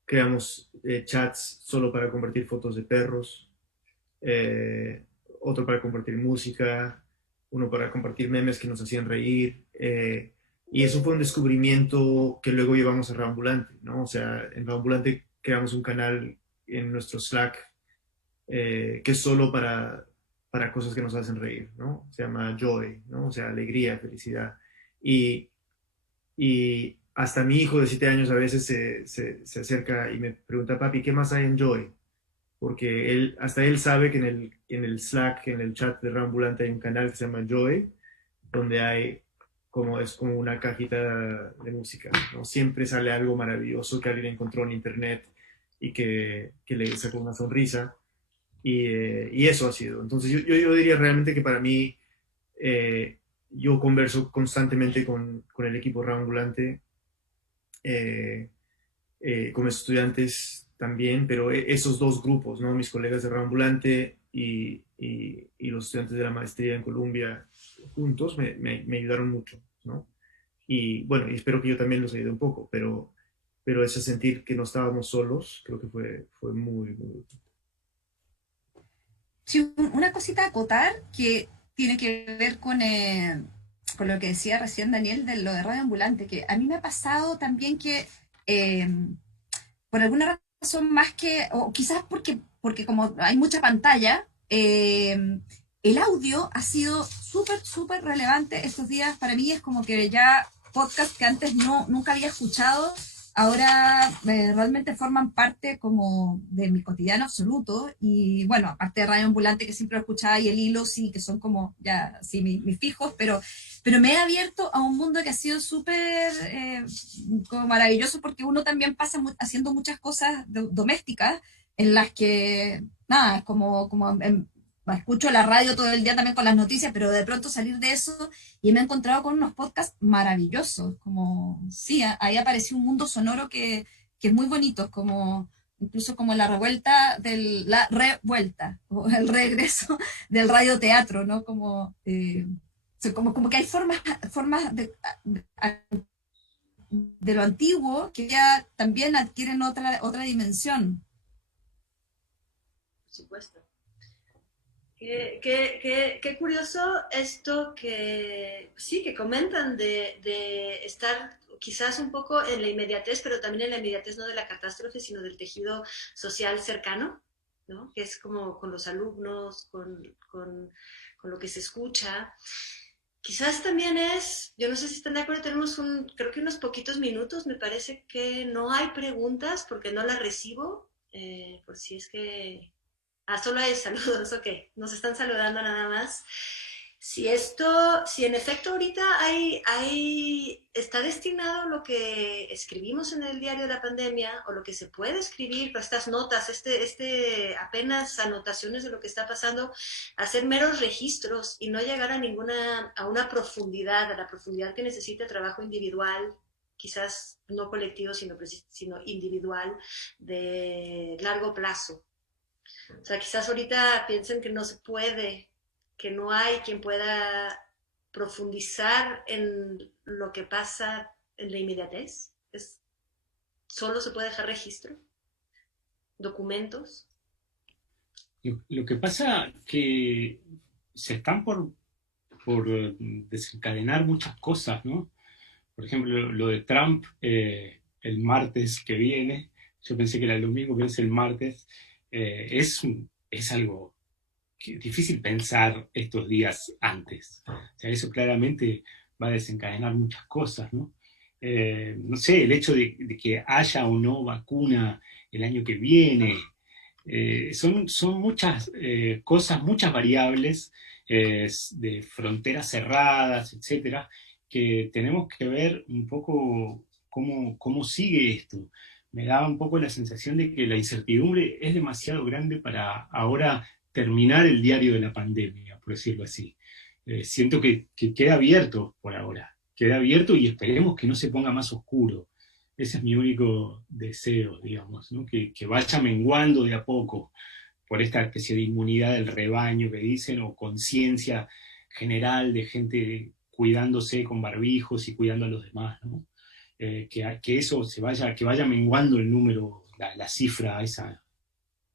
Creamos chats solo para compartir fotos de perros, eh, otro para compartir música, uno para compartir memes que nos hacían reír. Y eso fue un descubrimiento que luego llevamos a Rambulante, ¿no? O sea, en Rambulante creamos un canal en nuestro Slack, que es solo para cosas que nos hacen reír, ¿no? Se llama Joy, ¿no? O sea, alegría, felicidad. Y, y hasta mi hijo de 7 años a veces se acerca y me pregunta, papi, ¿qué más hay en Joy? Porque hasta él sabe que en el Slack, en el chat de Rambulante hay un canal que se llama Joy, donde es como una cajita de música, ¿no? Siempre sale algo maravilloso que alguien encontró en internet y que le sacó una sonrisa. Y eso ha sido. Entonces yo diría realmente que para mí, yo converso constantemente con el equipo Rambulante, eh, con los estudiantes también, pero esos dos grupos, ¿no? Mis colegas de Rambulante y los estudiantes de la maestría en Colombia juntos me ayudaron mucho, ¿no? Y bueno, y espero que yo también los ayude un poco, pero ese sentir que no estábamos solos, creo que fue muy, muy útil. Sí, una cosita a acotar que tiene que ver con lo que decía recién Daniel de lo de Radio Ambulante, que a mí me ha pasado también que eh, por alguna razón más que, o quizás porque como hay mucha pantalla, el audio ha sido súper, súper relevante estos días. Para mí es como que ya podcast que antes nunca había escuchado, ahora realmente forman parte como de mi cotidiano absoluto. Y bueno, aparte de Radio Ambulante, que siempre lo escuchaba, y el hilo, sí, que son como ya, sí, mis fijos, pero me he abierto a un mundo que ha sido súper como maravilloso, porque uno también pasa haciendo muchas cosas domésticas en las que, nada, es como escucho la radio todo el día también con las noticias, pero de pronto salir de eso y me he encontrado con unos podcasts maravillosos, como, sí, ahí apareció un mundo sonoro que es muy bonito, como incluso como la revuelta, o el regreso del radioteatro, ¿no? Como que hay formas de lo antiguo que ya también adquieren otra dimensión. Por supuesto. Qué curioso esto que sí, que comentan de estar quizás un poco en la inmediatez, pero también en la inmediatez no de la catástrofe, sino del tejido social cercano, ¿no? Que es como con los alumnos, con lo que se escucha. Quizás también yo no sé si están de acuerdo, tenemos creo que unos poquitos minutos, me parece que no hay preguntas porque no las recibo, por si es que solo hay saludos, ok. Nos están saludando nada más. Si en efecto ahorita está destinado lo que escribimos en el diario de la pandemia o lo que se puede escribir con estas notas, apenas anotaciones de lo que está pasando, hacer meros registros y no llegar a una profundidad, a la profundidad que necesita trabajo individual, quizás no colectivo, sino individual, de largo plazo. O sea, quizás ahorita piensen que no se puede, que no hay quien pueda profundizar en lo que pasa en la inmediatez. Solo se puede dejar registro, documentos. Lo que pasa que se están por desencadenar muchas cosas, ¿no? Por ejemplo, lo de Trump el martes que viene, yo pensé que era el domingo, pero es el martes, es algo difícil pensar estos días antes. O sea, eso claramente va a desencadenar muchas cosas, ¿no? No sé, el hecho de que haya o no vacuna el año que viene, son muchas cosas, muchas variables de fronteras cerradas, etcétera, que tenemos que ver un poco cómo sigue esto. Me da un poco la sensación de que la incertidumbre es demasiado grande para ahora terminar el diario de la pandemia, por decirlo así. Siento que queda abierto por ahora, queda abierto y esperemos que no se ponga más oscuro. Ese es mi único deseo, digamos, ¿no? Que vaya menguando de a poco por esta especie de inmunidad del rebaño que dicen, o conciencia general de gente cuidándose con barbijos y cuidando a los demás, ¿no? Que eso que vaya menguando el número, la cifra esa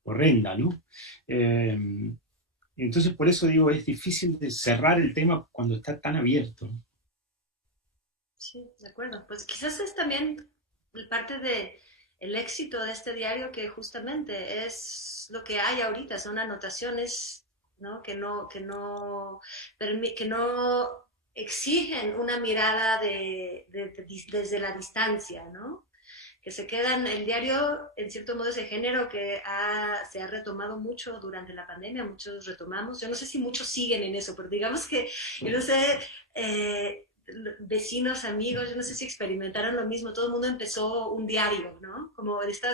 horrenda, ¿no? Entonces, por eso digo, es difícil de cerrar el tema cuando está tan abierto, ¿no? Sí, de acuerdo. Pues quizás es también parte de el éxito de este diario, que justamente es lo que hay ahorita, son anotaciones, ¿no? Que no exigen una mirada desde la distancia, ¿no? Que se quedan, el diario, en cierto modo, ese género que se ha retomado mucho durante la pandemia, muchos retomamos, yo no sé si muchos siguen en eso, pero digamos que, yo no sé, vecinos, amigos, yo no sé si experimentaron lo mismo, todo el mundo empezó un diario, ¿no? Como esta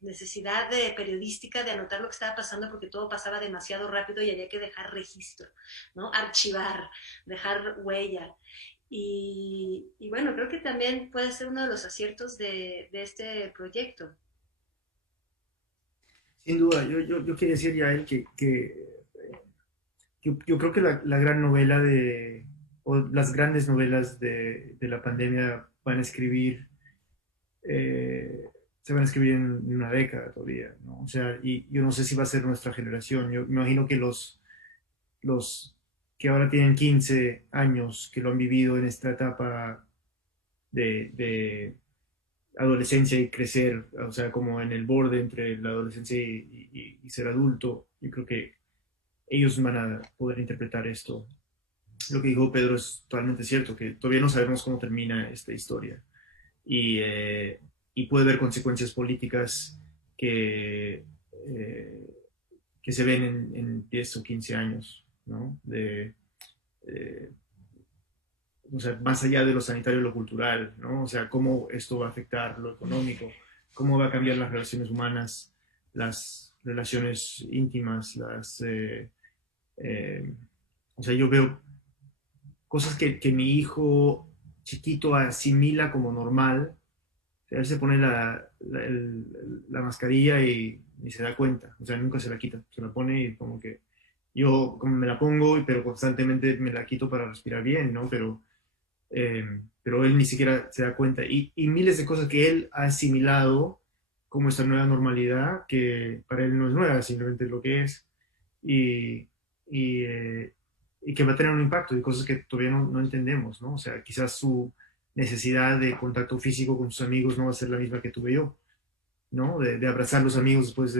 necesidad periodística de anotar lo que estaba pasando porque todo pasaba demasiado rápido y había que dejar registro, ¿no? Archivar, dejar huella. Y bueno, creo que también puede ser uno de los aciertos de este proyecto. Sin duda, yo quería decir ya él yo creo que la gran novela o las grandes novelas de la pandemia van a escribir, eh, se van a escribir en una década todavía, ¿no? O sea, y yo no sé si va a ser nuestra generación. Yo me imagino que los que ahora tienen 15 años, que lo han vivido en esta etapa de adolescencia y crecer, o sea, como en el borde entre la adolescencia y ser adulto, yo creo que ellos van a poder interpretar esto. Lo que dijo Pedro es totalmente cierto, que todavía no sabemos cómo termina esta historia y puede haber consecuencias políticas eh, que se ven en 10 o 15 años, ¿no? Eh, o sea, más allá de lo sanitario y lo cultural, ¿no? O sea, cómo esto va a afectar lo económico, cómo va a cambiar las relaciones humanas, las relaciones íntimas, eh, o sea, yo veo cosas que mi hijo chiquito asimila como normal. O sea, él se pone la mascarilla y se da cuenta, o sea, nunca se la quita, se la pone y como que yo como me la pongo, pero constantemente me la quito para respirar bien, ¿no? Pero él ni siquiera se da cuenta. Y miles de cosas que él ha asimilado como esta nueva normalidad, que para él no es nueva, simplemente es lo que es, y, y, eh, y que va a tener un impacto y cosas que todavía no entendemos, ¿no? O sea, quizás su necesidad de contacto físico con sus amigos no va a ser la misma que tuve yo, ¿no? De abrazar a los amigos después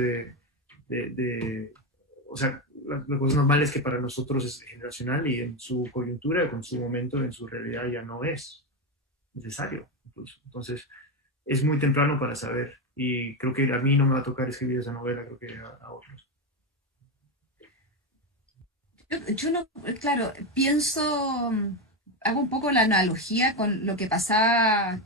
o sea, la cosa normal es que para nosotros es generacional y en su coyuntura, con su momento, en su realidad ya no es necesario, incluso. Entonces, es muy temprano para saber y creo que a mí no me va a tocar escribir esa novela, creo que a otros. Yo no, claro, pienso, hago un poco la analogía con lo que pasaba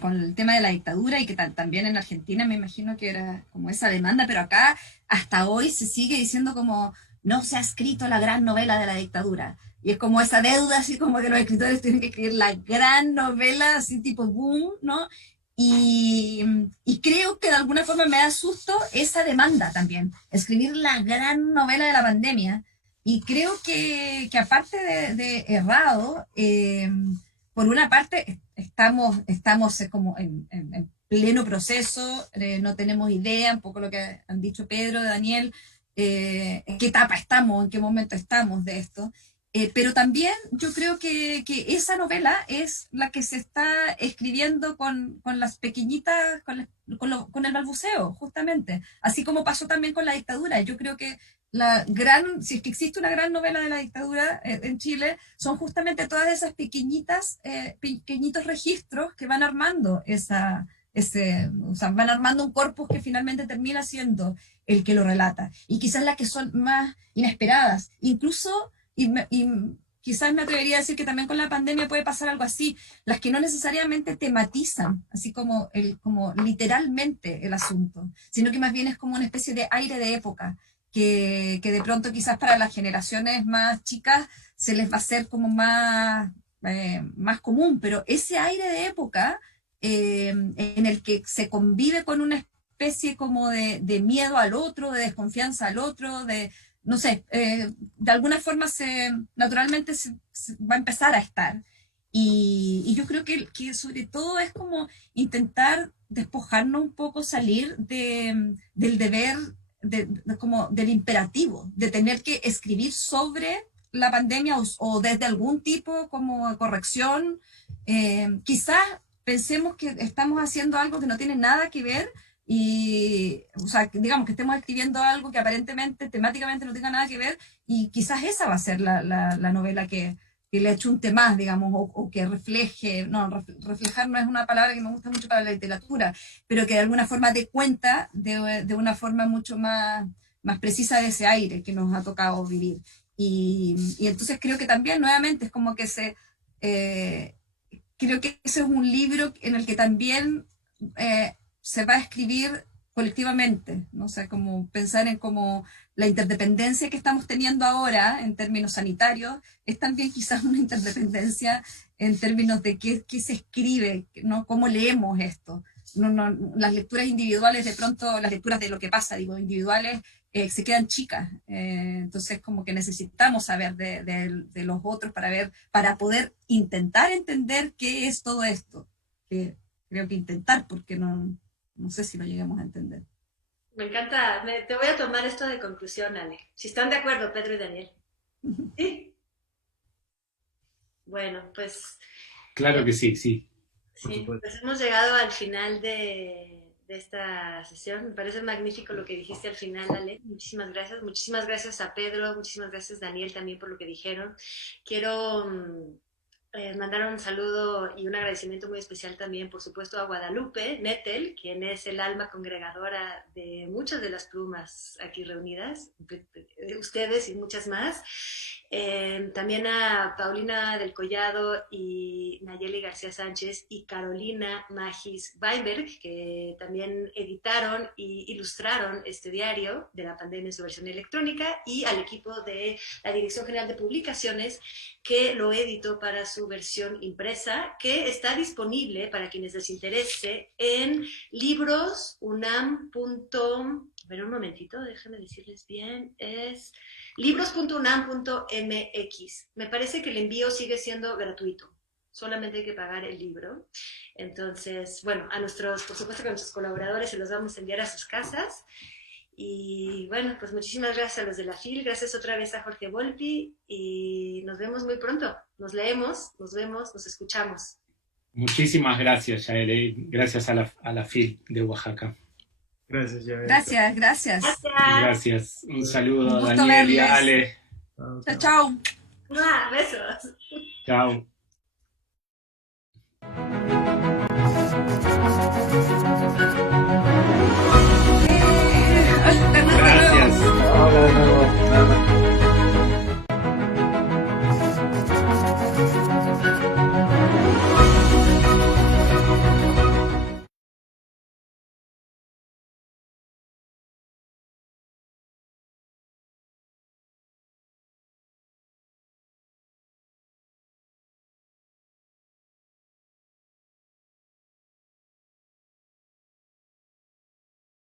con el tema de la dictadura y que también en Argentina me imagino que era como esa demanda, pero acá hasta hoy se sigue diciendo como no se ha escrito la gran novela de la dictadura. Y es como esa deuda, así como que los escritores tienen que escribir la gran novela, así tipo boom, ¿no? Y, y creo que de alguna forma me da susto esa demanda también, escribir la gran novela de la pandemia. Y creo que aparte de errado, por una parte estamos como en pleno proceso, no tenemos idea, un poco lo que han dicho Pedro, Daniel, en qué etapa estamos, en qué momento estamos de esto. Pero también yo creo que esa novela es la que se está escribiendo con las pequeñitas, con el balbuceo, justamente. Así como pasó también con la dictadura. Yo creo que si es que existe una gran novela de la dictadura en Chile, son justamente todas esas pequeñitos registros que van armando o sea, van armando un corpus que finalmente termina siendo el que lo relata. Y quizás las que son más inesperadas. Incluso y quizás me atrevería a decir que también con la pandemia puede pasar algo así, las que no necesariamente tematizan, así como literalmente el asunto, sino que más bien es como una especie de aire de época, que de pronto quizás para las generaciones más chicas se les va a hacer como más común, pero ese aire de época en el que se convive con una especie como de miedo al otro, de desconfianza al otro, no sé, de alguna forma naturalmente se va a empezar a estar. Y yo creo que sobre todo es como intentar despojarnos un poco, salir del deber, como del imperativo, de tener que escribir sobre la pandemia o desde algún tipo como corrección. Quizás pensemos que estamos haciendo algo que no tiene nada que ver y, o sea, digamos que estemos escribiendo algo que aparentemente, temáticamente no tenga nada que ver y quizás esa va a ser la novela que le achunte más, digamos, o que refleje, no, reflejar no es una palabra que me gusta mucho para la literatura, pero que de alguna forma dé cuenta de una forma mucho más precisa de ese aire que nos ha tocado vivir. Y entonces creo que también, nuevamente, es como que creo que ese es un libro en el que también se va a escribir colectivamente, ¿no? O sea, como pensar en cómo la interdependencia que estamos teniendo ahora en términos sanitarios es también quizás una interdependencia en términos de qué se escribe, ¿no? Cómo leemos esto. Las lecturas individuales, de pronto, las lecturas de lo que pasa, digo, individuales, se quedan chicas. Entonces, como que necesitamos saber de los otros para poder intentar entender qué es todo esto. Creo que intentar, porque no sé si lo lleguemos a entender. Me encanta, te voy a tomar esto de conclusión, Ale. Si están de acuerdo, Pedro y Daniel. ¿Sí? Bueno, pues... Claro que sí, sí. Sí, pues hemos llegado al final de esta sesión. Me parece magnífico lo que dijiste al final, Ale. Muchísimas gracias. Muchísimas gracias a Pedro, muchísimas gracias, Daniel, también por lo que dijeron. Quiero mandar un saludo y un agradecimiento muy especial también, por supuesto, a Guadalupe Nettel, quien es el alma congregadora de muchas de las plumas aquí reunidas, de ustedes y muchas más. También a Paulina del Collado y Nayeli García Sánchez y Carolina Magis Weinberg, que también editaron e ilustraron este diario de la pandemia en su versión electrónica, y al equipo de la Dirección General de Publicaciones, que lo editó para su versión impresa, que está disponible para quienes les interese en librosunam. A ver, un momentito, déjenme decirles bien, es libros.unam.mx. Me parece que el envío sigue siendo gratuito, solamente hay que pagar el libro. Entonces, bueno, por supuesto que a nuestros colaboradores se los vamos a enviar a sus casas. Y bueno, pues muchísimas gracias a los de la FIL, gracias otra vez a Jorge Volpi y nos vemos muy pronto. Nos leemos, nos vemos, nos escuchamos. Muchísimas gracias, Yael. Gracias a la FIL de Oaxaca. Gracias, Yael. Gracias. Gracias. Gracias. Un saludo Un a gusto Daniel y verles. a Ale. Chao, chao. Besos. Chao.